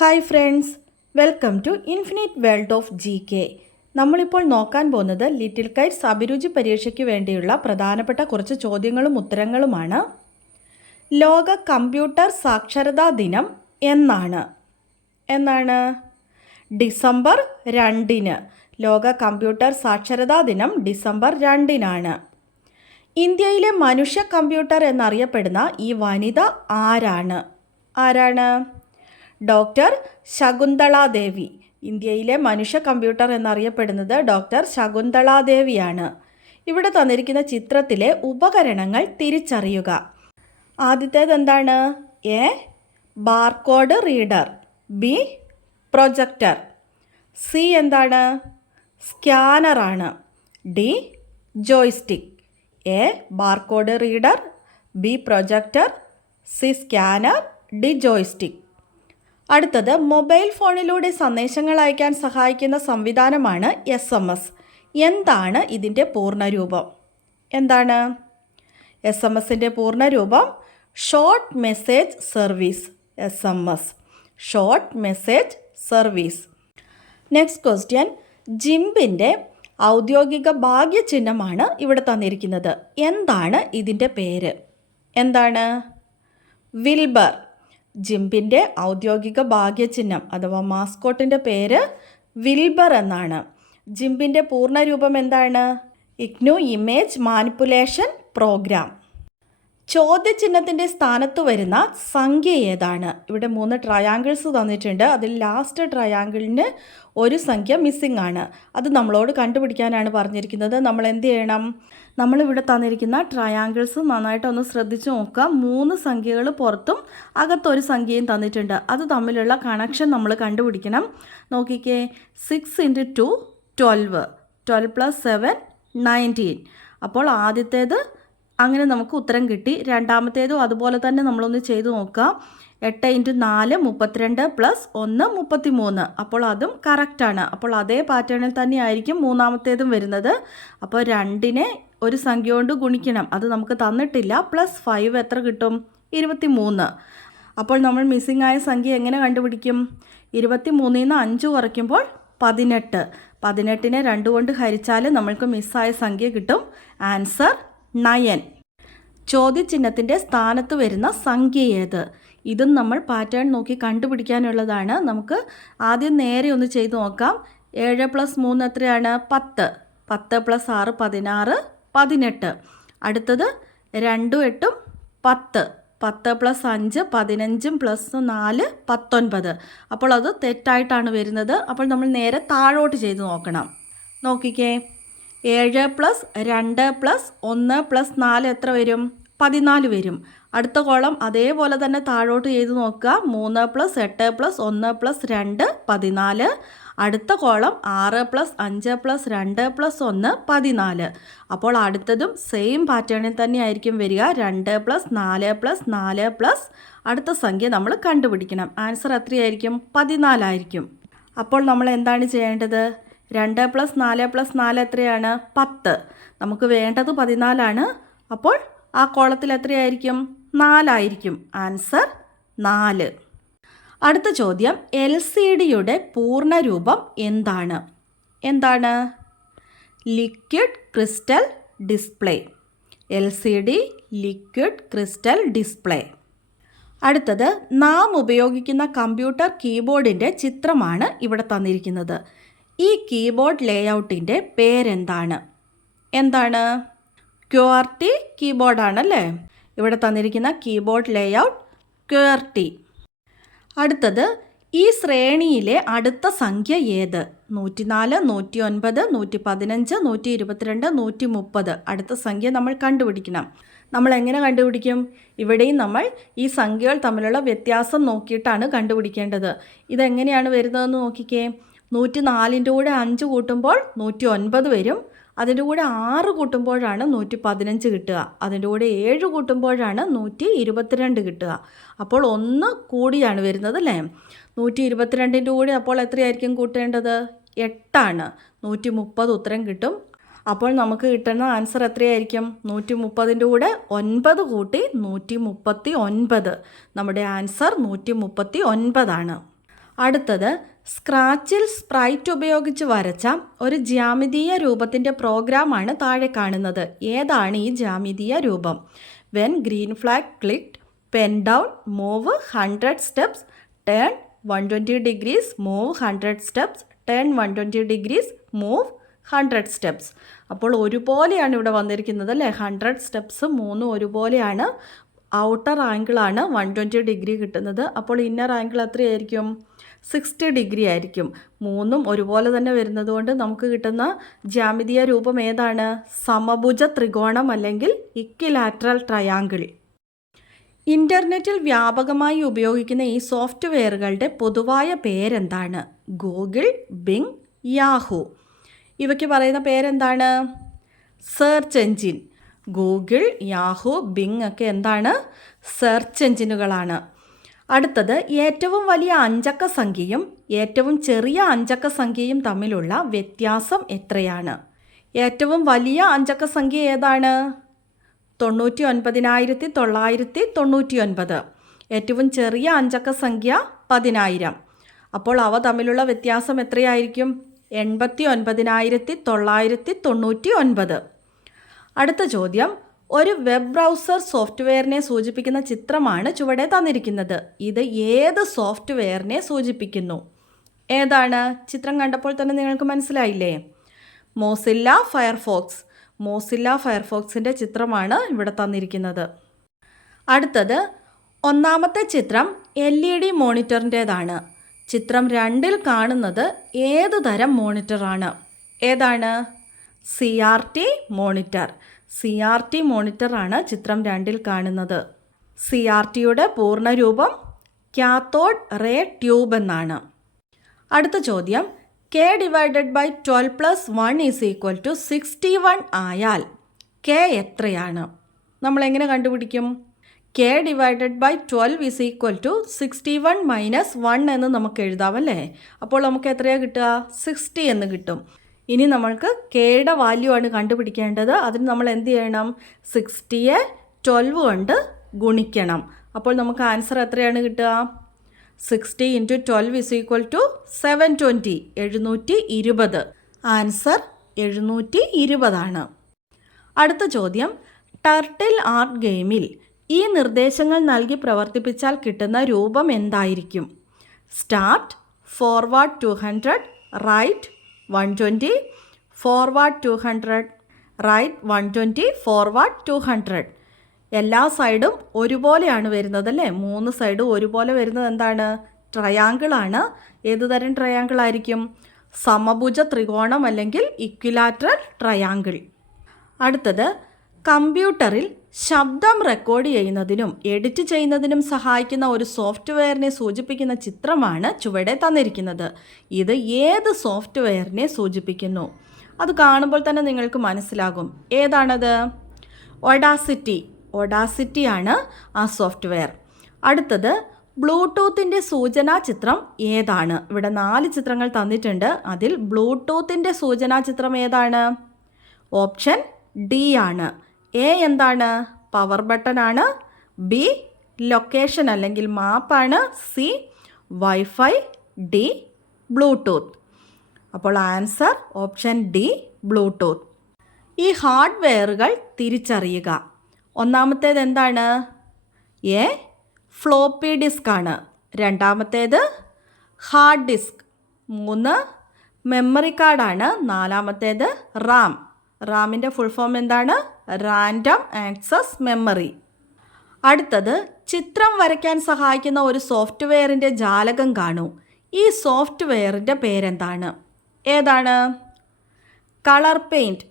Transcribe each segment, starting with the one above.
Hi friends, welcome to infinite world of GK. നമ്മളിപ്പോൾ നോക്കാൻ പോകുന്നത് ലിറ്റിൽ കൈറ്റ്സ് അഭിരുചി പരീക്ഷയ്ക്ക് വേണ്ടിയുള്ള പ്രധാനപ്പെട്ട കുറച്ച് ചോദ്യങ്ങളും ഉത്തരങ്ങളുമാണ്. ലോക കമ്പ്യൂട്ടർ സാക്ഷരതാ ദിനം എന്നാണ്? ഡിസംബർ 2-ന്. ലോക കമ്പ്യൂട്ടർ സാക്ഷരതാ ദിനം ഡിസംബർ 2-നാണ്. ഇന്ത്യയിലെ മനുഷ്യ കമ്പ്യൂട്ടർ എന്നറിയപ്പെടുന്ന ഈ വനിത ആരാണ്? ഡോക്ടർ ശകുന്തളാ ദേവി. ഇന്ത്യയിലെ മനുഷ്യ കമ്പ്യൂട്ടർ എന്നറിയപ്പെടുന്നത് ഡോക്ടർ ശകുന്തളാ ദേവിയാണ്. ഇവിടെ തന്നിരിക്കുന്ന ചിത്രത്തിലെ ഉപകരണങ്ങൾ തിരിച്ചറിയുക. ആദ്യത്തേത് എന്താണ്? A barcode reader, b projector, c എന്താണ്? സ്കാനറാണ്, d joystick. A barcode reader, b projector, c scanner, d joystick. അടുത്തത് മൊബൈൽ ഫോണിലൂടെ സന്ദേശങ്ങൾ അയക്കാൻ സഹായിക്കുന്ന സംവിധാനമാണ് SMS. എന്താണ് ഇതിൻ്റെ പൂർണ്ണരൂപം? എന്താണ് SMS-ൻ്റെ പൂർണ്ണരൂപം? Short message service. SMS, short message service. Next question. ജിംബിൻ്റെ ഔദ്യോഗിക ഭാഗ്യചിഹ്നമാണ് ഇവിടെ തന്നിരിക്കുന്നത്. എന്താണ് ഇതിൻ്റെ പേര്? എന്താണ്? വിൽബർ. ജിംബിൻ്റെ ഔദ്യോഗിക ഭാഗ്യചിഹ്നം അഥവാ മാസ്കോട്ടിൻ്റെ പേര് വിൽബർ എന്നാണ്. ജിംബിൻ്റെ പൂർണ്ണരൂപം എന്താണ്? GNU image manipulation program. ചോദ്യചിഹ്നത്തിൻ്റെ സ്ഥാനത്ത് വരുന്ന സംഖ്യ ഏതാണ്? ഇവിടെ 3 ട്രയാങ്കിൾസ് തന്നിട്ടുണ്ട്. അതിൽ ലാസ്റ്റ് ട്രയാങ്കിളിന് ഒരു സംഖ്യ മിസ്സിംഗ് ആണ്. അത് നമ്മളോട് കണ്ടുപിടിക്കാനാണ് പറഞ്ഞിരിക്കുന്നത്. നമ്മൾ എന്ത് ചെയ്യണം? നമ്മളിവിടെ തന്നിരിക്കുന്ന ട്രയാങ്കിൾസ് നന്നായിട്ടൊന്ന് ശ്രദ്ധിച്ച് നോക്കുക. 3 സംഖ്യകൾ പുറത്തും അകത്തൊരു സംഖ്യയും തന്നിട്ടുണ്ട്. അത് തമ്മിലുള്ള കണക്ഷൻ നമ്മൾ കണ്ടുപിടിക്കണം. നോക്കിക്കേ, 6 × 2 12, 12 + 7 19. അപ്പോൾ ആദ്യത്തേത് അങ്ങനെ നമുക്ക് ഉത്തരം കിട്ടി. രണ്ടാമത്തേതും അതുപോലെ തന്നെ നമ്മളൊന്ന് ചെയ്തു നോക്കാം. 8 × 4 32 + 1 33. അപ്പോൾ അതും കറക്റ്റാണ്. അപ്പോൾ അതേ പാറ്റേണിൽ തന്നെ ആയിരിക്കും മൂന്നാമത്തേതും വരുന്നത്. അപ്പോൾ 2-നെ ഒരു സംഖ്യ കൊണ്ട് ഗുണിക്കണം. അത് നമുക്ക് തന്നിട്ടില്ല. +5 എത്ര കിട്ടും? 23. അപ്പോൾ നമ്മൾ മിസ്സിംഗ് ആയ സംഖ്യ എങ്ങനെ കണ്ടുപിടിക്കും? 23-ൽ നിന്ന് 5 കുറയ്ക്കുമ്പോൾ 18. 18-നെ 2 കൊണ്ട് ഹരിച്ചാൽ നമ്മൾക്ക് മിസ്സായ സംഖ്യ കിട്ടും. ആൻസർ 9. ചോദ്യചിഹ്നത്തിൻ്റെ സ്ഥാനത്ത് വരുന്ന സംഖ്യ ഏത്? ഇതും നമ്മൾ പാറ്റേൺ നോക്കി കണ്ടുപിടിക്കാനുള്ളതാണ്. നമുക്ക് ആദ്യം നേരെ ഒന്ന് ചെയ്തു നോക്കാം. 7 + 3 എത്രയാണ്? 10. 10 + 6 16, 18. അടുത്തത് 2 8 10. 10 + 5 15 + 4 19. അപ്പോൾ അത് തെറ്റായിട്ടാണ് വരുന്നത്. അപ്പോൾ നമ്മൾ നേരെ താഴോട്ട് ചെയ്ത് നോക്കണം. നോക്കിക്കേ, 7 + 2 + 1 + 4 എത്ര വരും? 14 വരും. അടുത്ത കോളം അതേപോലെ തന്നെ താഴോട്ട് ചെയ്ത് നോക്കുക. 3 + 8 + 1 + 2 14. അടുത്ത കോളം 6 + 5 + 2 + 1 14. അപ്പോൾ അടുത്തതും സെയിം പാറ്റേണിൽ തന്നെ ആയിരിക്കും വരിക. 2 + 4 + 4 അടുത്ത സംഖ്യ നമ്മൾ കണ്ടുപിടിക്കണം. ആൻസർ എത്രയായിരിക്കും? 14 ആയിരിക്കും. അപ്പോൾ നമ്മൾ എന്താണ് ചെയ്യേണ്ടത്? 2 + 4 + 4 എത്രയാണ്? 10. നമുക്ക് വേണ്ടത് 14 ആണ്. അപ്പോൾ ആ കോളത്തിൽ എത്രയായിരിക്കും? 4 ആയിരിക്കും. ആൻസർ 4. അടുത്ത ചോദ്യം. LCDയുടെ പൂർണ്ണരൂപം എന്താണ്? Liquid crystal display. LCD, liquid crystal display. അടുത്തത് നാം ഉപയോഗിക്കുന്ന കമ്പ്യൂട്ടർ കീബോർഡിൻ്റെ ചിത്രമാണ് ഇവിടെ തന്നിരിക്കുന്നത്. ഈ കീബോർഡ് ലേഔട്ടിൻ്റെ പേരെന്താണ്? QWERTY കീബോർഡാണല്ലേ. ഇവിടെ തന്നിരിക്കുന്ന കീബോർഡ് ലേഔട്ട് QWERTY. അടുത്തത് ഈ ശ്രേണിയിലെ അടുത്ത സംഖ്യ ഏത്? 104, 109, 115, 122, 130. അടുത്ത സംഖ്യ നമ്മൾ കണ്ടുപിടിക്കണം. നമ്മൾ എങ്ങനെ കണ്ടുപിടിക്കും? ഇവിടെയും നമ്മൾ ഈ സംഖ്യകൾ തമ്മിലുള്ള വ്യത്യാസം നോക്കിയിട്ടാണ് കണ്ടുപിടിക്കേണ്ടത്. ഇതെങ്ങനെയാണ് വരുന്നതെന്ന് നോക്കിക്കേ. 104-ൻ്റെ കൂടെ 5 കൂട്ടുമ്പോൾ 109 വരും. അതിൻ്റെ കൂടെ 6 കൂട്ടുമ്പോഴാണ് 115 കിട്ടുക. അതിൻ്റെ കൂടെ 7 കൂട്ടുമ്പോഴാണ് 122 കിട്ടുക. അപ്പോൾ 1 കൂടിയാണ് വരുന്നത് അല്ലേ? 122-ൻ്റെ കൂടെ അപ്പോൾ എത്രയായിരിക്കും കൂട്ടേണ്ടത്? 8 ആണ്. 130 ഉത്തരം കിട്ടും. അപ്പോൾ നമുക്ക് കിട്ടുന്ന ആൻസർ എത്രയായിരിക്കും? 130-ൻ്റെ കൂടെ 9 കൂട്ടി 139. നമ്മുടെ ആൻസർ 139 ആണ്. അടുത്തത് സ്ക്രാച്ചിൽ സ്പ്രൈറ്റ് ഉപയോഗിച്ച് വരച്ച ഒരു ജ്യാമിതീയ രൂപത്തിൻ്റെ പ്രോഗ്രാമാണ് താഴെ കാണുന്നത്. ഏതാണ് ഈ ജ്യാമിതീയ രൂപം? When green flag clicked, pen down, move 100 steps, turn 120 degrees, move 100 steps, turn 120 degrees, move 100 steps. അപ്പോൾ ഒരുപോലെയാണ് ഇവിടെ വന്നിരിക്കുന്നത് അല്ലേ? 100 സ്റ്റെപ്സ് മൂന്നും ഒരുപോലെയാണ്. ഔട്ടർ ആംഗിളാണ് 120 ഡിഗ്രി കിട്ടുന്നത്. അപ്പോൾ ഇന്നർ ആംഗിൾ എത്രയായിരിക്കും? 60 ഡിഗ്രി ആയിരിക്കും. മൂന്നും ഒരുപോലെ തന്നെ വരുന്നത് കൊണ്ട് നമുക്ക് കിട്ടുന്ന ജ്യാമിതീയ രൂപം ഏതാണ്? സമഭുജ ത്രികോണം അല്ലെങ്കിൽ ഇക്വിലാറ്ററൽ ട്രയാങ്കിൾ. ഇൻ്റർനെറ്റിൽ വ്യാപകമായി ഉപയോഗിക്കുന്ന ഈ സോഫ്റ്റ്വെയറുകളുടെ പൊതുവായ പേരെന്താണ്? Google, Bing, Yahoo. ഇവയ്ക്ക് പറയുന്ന പേരെന്താണ്? Search engine. Google, Yahoo, Bing ഒക്കെ എന്താണ്? സെർച്ച് എൻജിനുകളാണ്. അടുത്തത് ഏറ്റവും വലിയ അഞ്ചക്ക സംഖ്യയും ഏറ്റവും ചെറിയ അഞ്ചക്ക സംഖ്യയും തമ്മിലുള്ള വ്യത്യാസം എത്രയാണ്? ഏറ്റവും വലിയ അഞ്ചക്ക സംഖ്യ ഏതാണ്? 99,999. ഏറ്റവും ചെറിയ അഞ്ചക്ക സംഖ്യ 10,000. അപ്പോൾ അവ തമ്മിലുള്ള വ്യത്യാസം എത്രയായിരിക്കും? 89,999. അടുത്ത ചോദ്യം, ഒരു വെബ് ബ്രൗസർ സോഫ്റ്റ്വെയറിനെ സൂചിപ്പിക്കുന്ന ചിത്രമാണ് ചുവടെ തന്നിരിക്കുന്നത്. ഇത് ഏത് സോഫ്റ്റ്വെയറിനെ സൂചിപ്പിക്കുന്നു? ഏതാണ്? ചിത്രം കണ്ടപ്പോൾ തന്നെ നിങ്ങൾക്ക് മനസ്സിലായില്ലേ? Mozilla Firefox. മോസില്ല ഫയർഫോക്സിൻ്റെ ചിത്രമാണ് ഇവിടെ തന്നിരിക്കുന്നത്. അടുത്തത് ഒന്നാമത്തെ ചിത്രം LED മോണിറ്ററിൻ്റേതാണ്. ചിത്രം 2ൽ കാണുന്നത് ഏത് തരം മോണിറ്ററാണ്? ഏതാണ്? CRT monitor. CRT മോണിറ്ററാണ് ചിത്രം 2ൽ കാണുന്നത്. CRTയുടെ പൂർണ്ണരൂപം കാത്തോഡ് റേ ട്യൂബ് എന്നാണ്. അടുത്ത ചോദ്യം, K/12 + 1 = 61 ആയാൽ K എത്രയാണ്? നമ്മളെങ്ങനെ കണ്ടുപിടിക്കും? K/12 = 61 - 1 എന്ന് നമുക്ക് എഴുതാമല്ലേ? അപ്പോൾ നമുക്ക് എത്രയാണ് കിട്ടുക? 60 എന്ന് കിട്ടും. ഇനി നമ്മൾക്ക് കെയുടെ വാല്യൂ ആണ് കണ്ടുപിടിക്കേണ്ടത്. അതിന് നമ്മൾ എന്ത് ചെയ്യണം? 60യെ 12 കൊണ്ട് ഗുണിക്കണം. അപ്പോൾ നമുക്ക് ആൻസർ എത്രയാണ് കിട്ടുക? 60 × 12 = 720. 720. ആൻസർ 720 ആണ്. അടുത്ത ചോദ്യം, ടർട്ടിൽ ആർട്ട് ഗെയിമിൽ ഈ നിർദ്ദേശങ്ങൾ നൽകി പ്രവർത്തിപ്പിച്ചാൽ കിട്ടുന്ന രൂപം എന്തായിരിക്കും? Start, forward 200, right 120, forward 200, right 120, forward 200. എല്ലാ സൈഡും ഒരുപോലെയാണ് വരുന്നത് അല്ലേ? 3 സൈഡും ഒരുപോലെ വരുന്നത് എന്താണ്? ട്രയാങ്കിളാണ്. ഏത് തരം ട്രയാങ്കിൾ ആയിരിക്കും? സമഭുജ ത്രികോണം അല്ലെങ്കിൽ ഇക്വിലാറ്ററൽ ട്രയാങ്കിൾ. അടുത്തത്, കമ്പ്യൂട്ടറിൽ ശബ്ദം റെക്കോർഡ് ചെയ്യുന്നതിനും എഡിറ്റ് ചെയ്യുന്നതിനും സഹായിക്കുന്ന ഒരു സോഫ്റ്റ്വെയറിനെ സൂചിപ്പിക്കുന്ന ചിത്രമാണ് ചുവടെ തന്നിരിക്കുന്നത്. ഇത് ഏത് സോഫ്റ്റ്വെയറിനെ സൂചിപ്പിക്കുന്നു? അത് കാണുമ്പോൾ തന്നെ നിങ്ങൾക്ക് മനസ്സിലാകും. ഏതാണത്? ഒഡാസിറ്റിയാണ് ആ സോഫ്റ്റ്വെയർ. അടുത്തത്, ബ്ലൂടൂത്തിൻ്റെ സൂചനാ ചിത്രം ഏതാണ്? ഇവിടെ 4 ചിത്രങ്ങൾ തന്നിട്ടുണ്ട്. അതിൽ ബ്ലൂടൂത്തിൻ്റെ സൂചനാ ചിത്രം ഏതാണ്? ഓപ്ഷൻ ഡി ആണ്. എ എന്താണ്? പവർ ബട്ടൺ ആണ്. ബി ലൊക്കേഷൻ അല്ലെങ്കിൽ മാപ്പാണ്. C wifi. D Bluetooth. അപ്പോൾ ആൻസർ ഓപ്ഷൻ ഡി ബ്ലൂടൂത്ത്. ഈ ഹാർഡ്വെയറുകൾ തിരിച്ചറിയുക. ഒന്നാമത്തേത് എന്താണ്? എ ഫ്ലോപ്പി ഡിസ്ക് ആണ്. രണ്ടാമത്തേത് ഹാർഡ് ഡിസ്ക്. 3 മെമ്മറി കാർഡാണ്. നാലാമത്തേത് റാം. റാമിൻ്റെ ഫുൾ ഫോം എന്താണ്? Random access memory. അടുത്തത്, ചിത്രം വരയ്ക്കാൻ സഹായിക്കുന്ന ഒരു സോഫ്റ്റ്വെയറിൻ്റെ ജാലകം കാണൂ. ഈ സോഫ്റ്റ്വെയറിൻ്റെ പേരെന്താണ്? ഏതാണ്? Colour paint.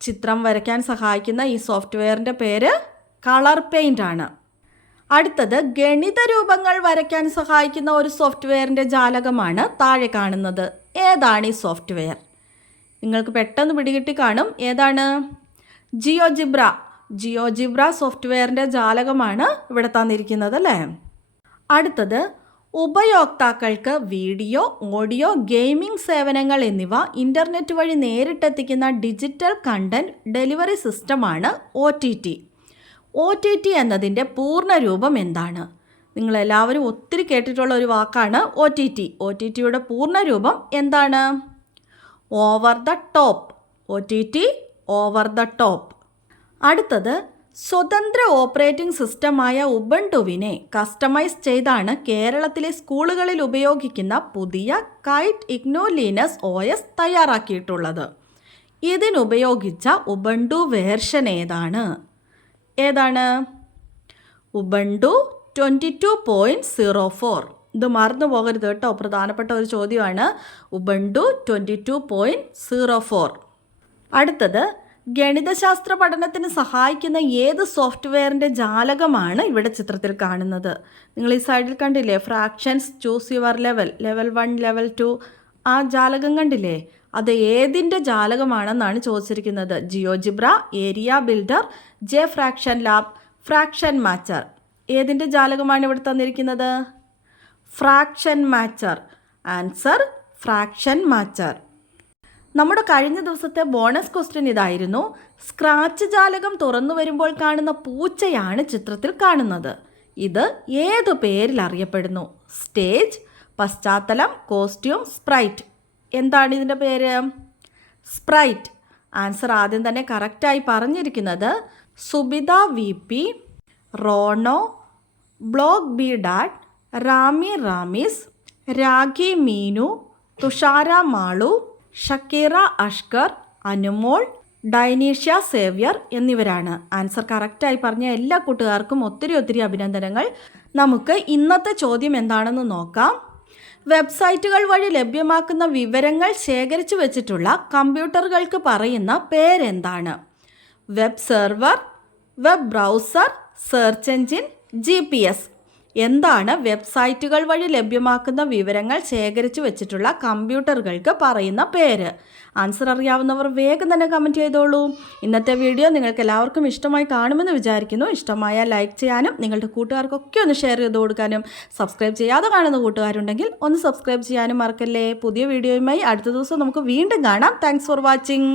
ചിത്രം വരയ്ക്കാൻ സഹായിക്കുന്ന ഈ സോഫ്റ്റ്വെയറിൻ്റെ പേര് കളർ പെയിൻ്റ് ആണ്. അടുത്തത്, ഗണിത രൂപങ്ങൾ വരയ്ക്കാൻ സഹായിക്കുന്ന ഒരു സോഫ്റ്റ്വെയറിൻ്റെ ജാലകമാണ് താഴെ കാണുന്നത്. ഏതാണ് ഈ സോഫ്റ്റ്വെയർ? നിങ്ങൾക്ക് പെട്ടെന്ന് പിടികിട്ടി കാണും. ഏതാണ്? ജിയോജിബ്ര സോഫ്റ്റ്വെയറിൻ്റെ ജാലകമാണ് ഇവിടെ തന്നിരിക്കുന്നത് അല്ലേ? അടുത്തത്, ഉപയോക്താക്കൾക്ക് വീഡിയോ, ഓഡിയോ, ഗെയിമിംഗ് സേവനങ്ങൾ എന്നിവ ഇൻ്റർനെറ്റ് വഴി നേരിട്ടെത്തിക്കുന്ന ഡിജിറ്റൽ കണ്ടൻറ് ഡെലിവറി സിസ്റ്റമാണ് OTT. OTT എന്നതിൻ്റെ പൂർണ്ണ രൂപം എന്താണ്? നിങ്ങളെല്ലാവരും ഒത്തിരി കേട്ടിട്ടുള്ള ഒരു വാക്കാണ് OTT. OTTയുടെ പൂർണ്ണരൂപം എന്താണ്? Over the top. OTT over the top. അടുത്തത് സ്വതന്ത്ര ഓപ്പറേറ്റിംഗ് സിസ്റ്റമായ ഉബുണ്ടുവിനെ കസ്റ്റമൈസ് ചെയ്താണ് കേരളത്തിലെ സ്കൂളുകളിൽ ഉപയോഗിക്കുന്ന പുതിയ കൈറ്റ് ഇഗ്നോ ലിനക്സ് OS തയ്യാറാക്കിയിട്ടുള്ളത്. ഇതിനുപയോഗിച്ച ഉബുണ്ടു വേർഷൻ ഏതാണ്? ഉബുണ്ടു 22.04. ഇത് മറന്നു പോകരുത് കേട്ടോ, പ്രധാനപ്പെട്ട ഒരു ചോദ്യമാണ്. ഉബുണ്ടു 22.04. അടുത്തത് ഗണിതശാസ്ത്ര പഠനത്തിന് സഹായിക്കുന്ന ഏത് സോഫ്റ്റ്വെയറിൻ്റെ ജാലകമാണ് ഇവിടെ ചിത്രത്തിൽ കാണുന്നത്? നിങ്ങൾ ഈ സൈഡിൽ കണ്ടില്ലേ, fractions choose your level, level 1, level 2, ആ ജാലകം കണ്ടില്ലേ? അത് ഏതിൻ്റെ ജാലകമാണെന്നാണ് ചോദിച്ചിരിക്കുന്നത്. GeoGebra, area builder, j fraction lab, fraction matcher. ഏതിൻ്റെ ജാലകമാണ് ഇവിടെ തന്നിരിക്കുന്നത്? Fraction matcher. Answer fraction matcher. നമ്മുടെ കഴിഞ്ഞ ദിവസത്തെ ബോണസ് ക്വസ്റ്റ്യൻ ഇതായിരുന്നു. സ്ക്രാച്ച് ജാലകം തുറന്നു വരുമ്പോൾ കാണുന്ന പൂച്ചയാണ് ചിത്രത്തിൽ കാണുന്നത്. ഇത് ഏതു പേരിൽ അറിയപ്പെടുന്നു? സ്റ്റേജ്, പശ്ചാത്തലം, കോസ്റ്റ്യൂം, സ്പ്രൈറ്റ്. എന്താണ് ഇതിൻ്റെ പേര്? സ്പ്രൈറ്റ്. ആൻസർ ആദ്യം തന്നെ കറക്റ്റായി പറഞ്ഞിരിക്കുന്നത് Subitha VP, Rono, blog b dad, Rami Ramis, Rakhi Meenu, Thushara Malu, Shakeera Ashkar, Anumol, Dyneshia Xavier എന്നിവരാണ്. ആൻസർ കറക്റ്റായി പറഞ്ഞ എല്ലാ കൂട്ടുകാർക്കും ഒത്തിരി അഭിനന്ദനങ്ങൾ. നമുക്ക് ഇന്നത്തെ ചോദ്യം എന്താണെന്ന് നോക്കാം. വെബ്സൈറ്റുകൾ വഴി ലഭ്യമാക്കുന്ന വിവരങ്ങൾ ശേഖരിച്ചു വെച്ചിട്ടുള്ള കമ്പ്യൂട്ടറുകൾക്ക് പറയുന്ന പേരെന്താണ്? Web server, web browser, search engine, GPS. എന്താണ് വെബ്സൈറ്റുകൾ വഴി ലഭ്യമാക്കുന്ന വിവരങ്ങൾ ശേഖരിച്ചു വെച്ചിട്ടുള്ള കമ്പ്യൂട്ടറുകൾക്ക് പറയുന്ന പേര്? ആൻസർ അറിയാവുന്നവർ വേഗം തന്നെ കമൻറ്റ് ചെയ്തോളൂ. ഇന്നത്തെ വീഡിയോ നിങ്ങൾക്ക് എല്ലാവർക്കും ഇഷ്ടമായി കാണുമെന്ന് വിചാരിക്കുന്നു. ഇഷ്ടമായാൽ ലൈക്ക് ചെയ്യാനും നിങ്ങളുടെ കൂട്ടുകാർക്കൊക്കെ ഒന്ന് ഷെയർ ചെയ്ത് കൊടുക്കാനും, സബ്സ്ക്രൈബ് ചെയ്യാതെ കാണുന്ന കൂട്ടുകാരുണ്ടെങ്കിൽ ഒന്ന് സബ്സ്ക്രൈബ് ചെയ്യാനും മറക്കല്ലേ. പുതിയ വീഡിയോയുമായി അടുത്ത ദിവസം നമുക്ക് വീണ്ടും കാണാം. Thanks for watching.